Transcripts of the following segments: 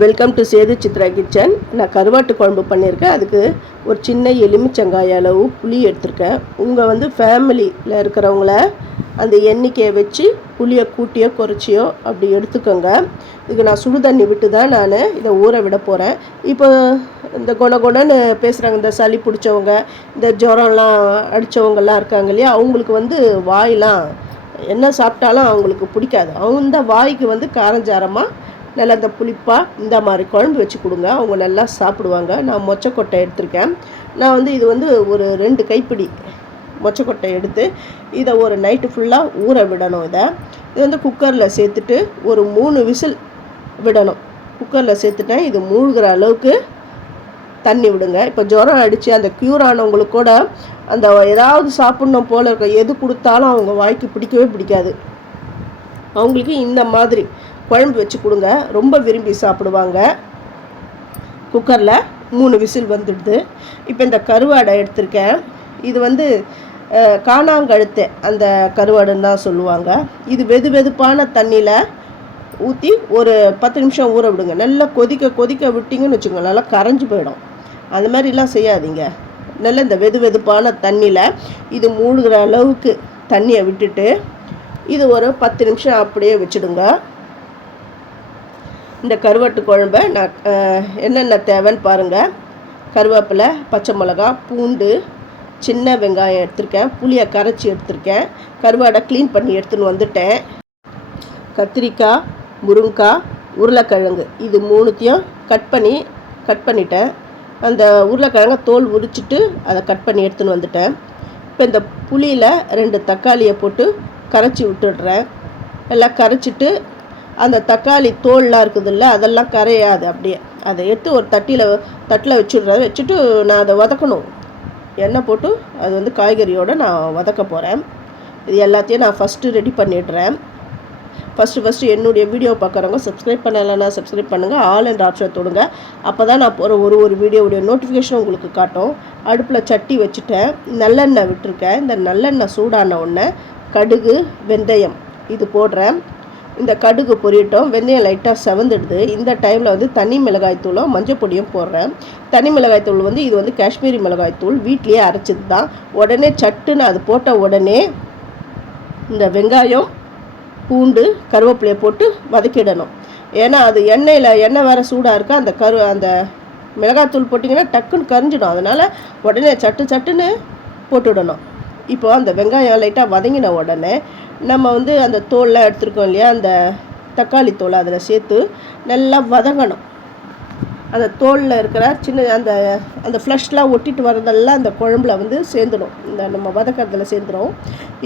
Welcome to Sethu Chitra kitchen நான் கருவாட்டு குழம்பு பண்ணியிருக்கேன். அதுக்கு ஒரு சின்ன எலுமிச்சங்காய அளவு புளி எடுத்திருக்கேன். உங்கள் வந்து ஃபேமிலியில் இருக்கிறவங்கள அந்த எண்ணிக்கையை வச்சு புளியை கூட்டியோ குறைச்சியோ அப்படி எடுத்துக்கோங்க. இதுக்கு நான் சுடு தண்ணி விட்டு தான் நான் இதை ஊற விட போகிறேன் இப்போ இந்த குண குணன்னு பேசுகிறாங்க இந்த சளி பிடிச்சவங்க இந்த ஜுரம்லாம் அடித்தவங்கெல்லாம் இருக்காங்க இல்லையா? அவங்களுக்கு வந்து வாயெலாம் என்ன சாப்பிட்டாலும் அவங்களுக்கு பிடிக்காது. அவங்க வாய்க்கு வந்து காரஞ்சாரமாக நல்லா இந்த புளிப்பாக இந்த மாதிரி குழம்பு வச்சு கொடுங்க. அவங்க நல்லா சாப்பிடுவாங்க. நான் மொச்சக்கொட்டை எடுத்திருக்கேன். நான் வந்து இது வந்து ஒரு ரெண்டு கைப்பிடி மொச்சக்கொட்டை எடுத்து இதை ஒரு நைட்டு ஃபுல்லாக ஊற விடணும் இதை. இது வந்து குக்கரில் சேர்த்துட்டு ஒரு மூணு விசில் விடணும். குக்கரில் சேர்த்துட்டேன் இது மூழ்கிற அளவுக்கு தண்ணி விடுங்க. இப்போ ஜுரம் அடித்து அந்த க்யூர் ஆனவங்களுக்கு கூட அந்த ஏதாவது சாப்பிட்ணும் போல் இருக்க. எது கொடுத்தாலும் அவங்க வாய்க்கு பிடிக்கவே பிடிக்காது. அவங்களுக்கு இந்த மாதிரி குழம்பு வச்சு கொடுங்க. ரொம்ப விரும்பி சாப்பிடுவாங்க. குக்கரில் மூணு விசில் வந்துடுது. இப்போ இந்த கருவாடை எடுத்திருக்கேன். இது வந்து காணாங்கழுத்து காணாங்கழுத்தை அந்த கருவாடுன்னு தான் சொல்லுவாங்க. இது வெது வெதுப்பான தண்ணியில் ஊற்றி ஒரு பத்து நிமிஷம் ஊற விடுங்க. நல்லா கொதிக்க கொதிக்க விட்டிங்கன்னு வச்சுக்கோங்க. நல்லா கரைஞ்சி போயிடும். அந்த மாதிரிலாம் செய்யாதீங்க. நல்லா இந்த வெது வெதுப்பான தண்ணியில் இது மூழ்கிற அளவுக்கு தண்ணியை விட்டுட்டு இது ஒரு பத்து நிமிஷம் அப்படியே வச்சுடுங்க. இந்த கருவாட்டு குழம்ப நான் என்னென்ன தேவைன்னு பாருங்கள் கருவேப்பிலை பச்சை மிளகா பூண்டு சின்ன வெங்காயம் எடுத்திருக்கேன். புளியை கரைச்சி எடுத்திருக்கேன். கருவாடை க்ளீன் பண்ணி எடுத்துன்னு வந்துட்டேன். கத்திரிக்காய் முருங்கைக்காய் உருளைக்கிழங்கு இது மூணுத்தையும் கட் பண்ணி கட் பண்ணிட்டேன். அந்த உருளைக்கிழங்கை தோல் உரிச்சிட்டு அதை கட் பண்ணி எடுத்துன்னு வந்துட்டேன். இப்போ இந்த புளியில் ரெண்டு தக்காளியை போட்டு கரைச்சி விட்டுடுறேன். எல்லாம் கரைச்சிட்டு அந்த தக்காளி தோல்லாம் இருக்குதுல்ல அதெல்லாம் கரையாது. அப்படியே அதை எடுத்து ஒரு தட்டியில் தட்டில் வச்சுடுறேன் வச்சுட்டு நான் அதை வதக்கணும். எண்ணெய் போட்டு அது வந்து காய்கறியோடு நான் வதக்க போகிறேன் இது எல்லாத்தையும் நான் ஃபஸ்ட்டு ரெடி பண்ணிடுறேன். ஃபஸ்ட்டு ஃபஸ்ட்டு என்னுடைய வீடியோ பார்க்குறவங்க சப்ஸ்கிரைப் பண்ணலைன்னா சப்ஸ்கிரைப் பண்ணுங்கள் ஆல் அண்ட் ஆப்ஷன் தொடுங்க. அப்போ தான் நான் போகிற ஒரு ஒரு வீடியோவுடைய நோட்டிஃபிகேஷன் உங்களுக்கு காட்டும். அடுப்பில் சட்டி வச்சுட்டேன். நல்லெண்ணெய் விட்டுருக்கேன். இந்த நல்லெண்ணெய் சூடான உடனே கடுகு வெந்தயம் இது போடுறேன். இந்த கடுகு பொரியட்டும் வெந்தயம் லைட்டாக செவந்துடுது. இந்த டைமில் வந்து தனி மிளகாய்த்தூளும் மஞ்சள் பொடியும் போடுறேன். தனி மிளகாய்த்தூள் வந்து இது வந்து காஷ்மீரி மிளகாய்த்தூள் வீட்லேயே அரைச்சது தான் உடனே சட்டுன்னு அது போட்ட உடனே இந்த வெங்காயம் பூண்டு கருவேப்பிலையை போட்டு வதக்கிடணும். ஏன்னா அது எண்ணெயில் எண்ணெய் வேறு சூடாக இருக்கா அந்த கரு அந்த மிளகாத்தூள் போட்டிங்கன்னா டக்குன்னு கரிஞ்சிடும். அதனால் உடனே சட்டு சட்டுன்னு போட்டுவிடணும் இப்போ அந்த வெங்காயம் லைட்டாக வதங்கின உடனே நம்ம வந்து அந்த தோல்லாம் எடுத்துருக்கோம் இல்லையா அந்த தக்காளி தோலை அதில் சேர்த்து நல்லா வதங்கணும். அந்த தோலில் இருக்கிற சின்ன அந்த அந்த ஃப்ளஷ்லாம் ஒட்டிட்டு வரதெல்லாம் அந்த குழம்புல வந்து சேர்ந்துடும். இந்த நம்ம வதக்கிறதுல சேர்ந்துடும்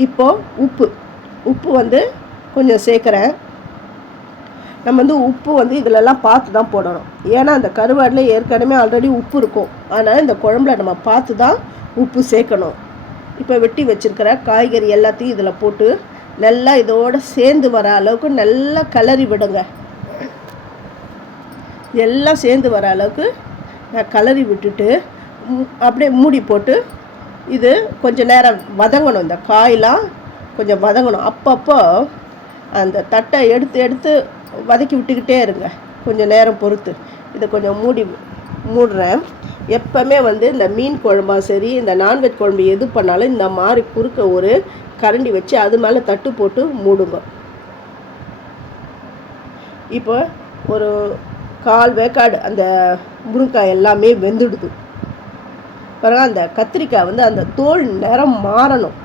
இப்போது உப்பு உப்பு வந்து கொஞ்சம் சேர்க்குறேன். நம்ம வந்து உப்பு வந்து இதிலெல்லாம் பார்த்து தான் போடணும். ஏன்னா அந்த கருவாடில் ஏற்கனவே ஆல்ரெடி உப்பு இருக்கும். அதனால் இந்த குழம்புல நம்ம பார்த்து தான் உப்பு சேர்க்கணும். இப்போ வெட்டி வச்சிருக்கிற காய்கறி எல்லாத்தையும் இதில் போட்டு நல்லா இதோட சேர்ந்து வர அளவுக்கு நல்லா கிளறி விடுங்க. எல்லாம் சேர்ந்து வர அளவுக்கு நான் கலரி விட்டுட்டு அப்படியே மூடி போட்டு இது கொஞ்சம் நேரம் வதங்கணும். இந்த காயெலாம் கொஞ்சம் வதங்கணும். அப்பப்போ அந்த தட்டை எடுத்து எடுத்து வதக்கி விட்டுக்கிட்டே இருங்க. கொஞ்சம் நேரம் பொறுத்து. இதை கொஞ்சம் மூடி மூடுறேன். எப்போவுமே வந்து இந்த மீன் குழம்பா சரி இந்த நான்வெஜ் குழம்பு எது பண்ணாலும் இந்த மாதிரி குறுக்க ஒரு கரண்டி வச்சு அது மேலே தட்டு போட்டு மூடுங்க. இப்போ ஒரு கால் வேக்காடு அந்த முருங்காய் எல்லாமே வெந்துடுது. பிறகு அந்த கத்திரிக்காய் வந்து அந்த தோல் நிறம் மாறணும்.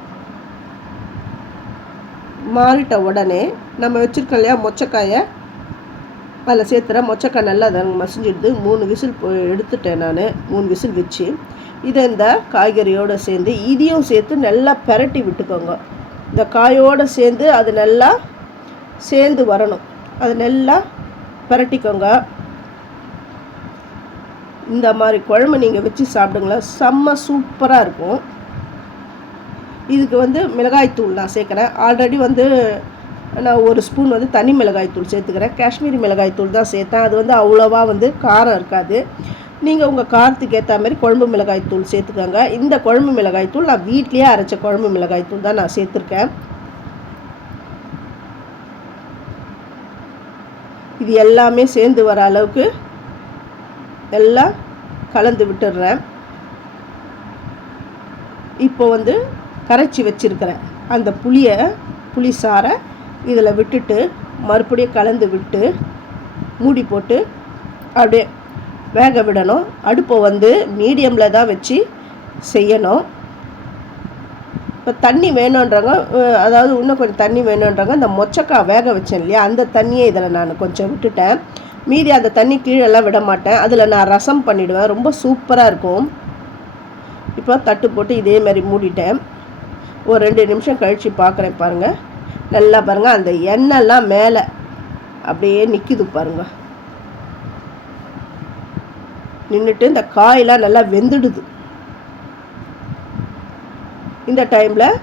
மாறிட்ட உடனே நம்ம வச்சுருக்கோம் இல்லையா மொச்சக்காயை அதில் சேர்த்துற மொச்சக்காய் நல்லா அதை மசிஞ்சிடுது. மூணு விசில் போ எடுத்துட்டேன் நான். மூணு விசில் வச்சு இதை இந்த காய்கறியோடு சேர்ந்து இதையும் சேர்த்து நல்லா பெரட்டி விட்டுக்கோங்க. இந்த காயோடு சேர்ந்து அது நல்லா சேர்ந்து வரணும். அது நல்லா பெரட்டிக்கோங்க. இந்த மாதிரி குழம்பு நீங்கள் வச்சு சாப்பிடுங்களேன் செம்ம சூப்பராக இருக்கும். இதுக்கு வந்து மிளகாய்த்தூள் நான் சேர்க்குறேன். ஆல்ரெடி வந்து நான் ஒரு ஸ்பூன் வந்து தனி மிளகாய்த்தூள் சேர்த்துக்கிறேன். காஷ்மீரி மிளகாய்த்தூள் தான் சேர்த்தேன். அது வந்து அவ்வளோவா வந்து காரம் இருக்காது. நீங்கள் உங்கள் காரத்துக்கு ஏற்ற மாதிரி குழம்பு மிளகாய்த்தூள் சேர்த்துக்கோங்க. இந்த குழம்பு மிளகாய்த்தூள் நான் வீட்லேயே அரைச்ச குழம்பு மிளகாய்த்தூள் தான் நான் சேர்த்துருக்கேன். இது எல்லாமே சேர்ந்து வர அளவுக்கு எல்லாம் கலந்து விட்டுடுறேன். இப்போ வந்து கரைச்சி வச்சிருக்கிறேன். அந்த புளியை புளி சாறை இதில் விட்டுட்டு மறுபடியும் கலந்து விட்டு மூடி போட்டு அப்படியே வேக விடணும். அடுப்பை வந்து மீடியமில் தான் வச்சு செய்யணும். இப்போ தண்ணி வேணுன்றவங்க அதாவது இன்னும் கொஞ்சம் தண்ணி வேணுன்றவங்க இந்த மொச்சக்காய் வேக வச்சேன் இல்லையா? அந்த தண்ணியை இதில் நான் கொஞ்சம் விட்டுட்டேன். மீதி அந்த தண்ணி கீழெல்லாம் விட மாட்டேன். அதில் நான் ரசம் பண்ணிவிடுவேன் ரொம்ப சூப்பராக இருக்கும். இப்போ தட்டு போட்டு இதே மாதிரி மூடிட்டேன். ஒரு ரெண்டு நிமிஷம் கழித்து பார்க்குறேன் பாருங்கள் நல்லா பாருங்கள் அந்த எண்ணெய்லாம் மேலே அப்படியே நிற்கிது பாருங்க. நின்றுட்டு இந்த காயெல்லாம் நல்லா வெந்துடுது. இந்த டைமில்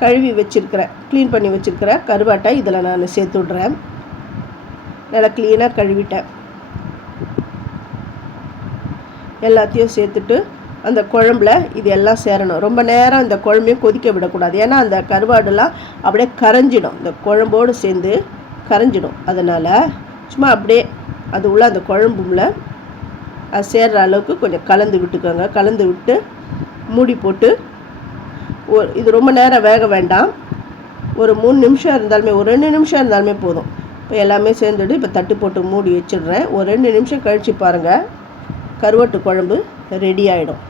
கழுவி வச்சிருக்கிற க்ளீன் பண்ணி வச்சுருக்கிற கருவாட்டை இதில் நான் சேர்த்து விட்றேன். நல்லா க்ளீனாக கழுவிட்டேன். எல்லாத்தையும் சேர்த்துட்டு அந்த குழம்புல இது எல்லாம் சேரணும். ரொம்ப நேரம் இந்த குழம்பையும் கொதிக்க விடக்கூடாது. ஏன்னா அந்த கருவாடுலாம் அப்படியே கரைஞ்சிடும். இந்த குழம்போடு சேர்ந்து கரைஞ்சிடும். அதனால் சும்மா அப்படியே அது உள்ள அந்த குழம்புல அது சேர்ற அளவுக்கு கொஞ்சம் கலந்து விட்டுக்கோங்க. கலந்து விட்டு மூடி போட்டு ஒரு இது ரொம்ப நேரம் வேக வேண்டாம். ஒரு மூணு நிமிஷம் இருந்தாலுமே ஒரு ரெண்டு நிமிஷம் இருந்தாலுமே போதும். இப்போ எல்லாமே சேர்ந்துட்டு இப்போ தட்டு போட்டு மூடி வச்சிடுறேன். ஒரு ரெண்டு நிமிஷம் கழித்து பாருங்கள் கருவாட்டு குழம்பு ரெடி ஆகிடும்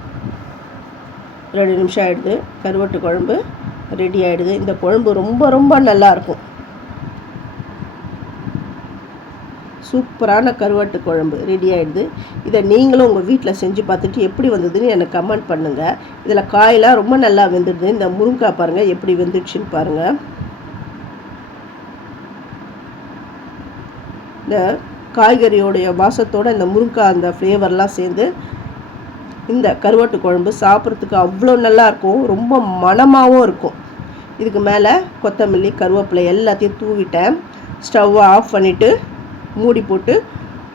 ரெண்டு நிமிஷம் ஆகிடுது கருவாட்டு குழம்பு ரெடி ஆகிடுது இந்த குழம்பு ரொம்ப ரொம்ப நல்லா இருக்கும் சூப்பரான கருவாட்டு குழம்பு ரெடி ஆகிடுது இதை நீங்களும் உங்கள் வீட்டில் செஞ்சு பார்த்துட்டு எப்படி வந்ததுன்னு எனக்கு கமெண்ட் பண்ணுங்கள் இதில் காயெல்லாம் ரொம்ப நல்லா வெந்துடுது. இந்த முருங்காய் பாருங்கள் எப்படி வெந்துடுச்சுன்னு பாருங்கள் இந்த காய்கறியோடைய வாசத்தோடு இந்த முருங்காய் அந்த ஃப்ளேவர்லாம் சேர்ந்து இந்த கருவாட்டு குழம்பு சாப்பிட்றதுக்கு அவ்வளோ நல்லாயிருக்கும். ரொம்ப மணமாகவும் இருக்கும். இதுக்கு மேலே கொத்தமல்லி கருவேப்பிலை எல்லாத்தையும் தூவிட்டேன். ஸ்டவ்வை ஆஃப் பண்ணிவிட்டு மூடி போட்டு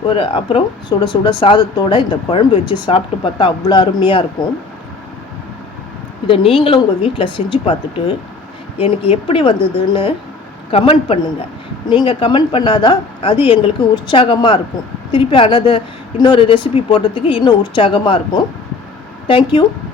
ஒரு அப்புறம் சுட சுட சாதத்தோட இந்த குழம்பு வச்சு சாப்பிட்டு பார்த்தா அவ்வளோ அருமையாக இருக்கும். இதை நீங்களும் உங்கள் வீட்டில் செஞ்சு பார்த்துட்டு எனக்கு எப்படி வந்ததுன்னு கமெண்ட் பண்ணுங்கள் நீங்கள் கமெண்ட் பண்ணாதான் அது எங்களுக்கு உற்சாகமாக இருக்கும். திருப்பி அனது இன்னொரு ரெசிபி போடுறதுக்கு இன்னும் உற்சாகமாக இருக்கும். thank you.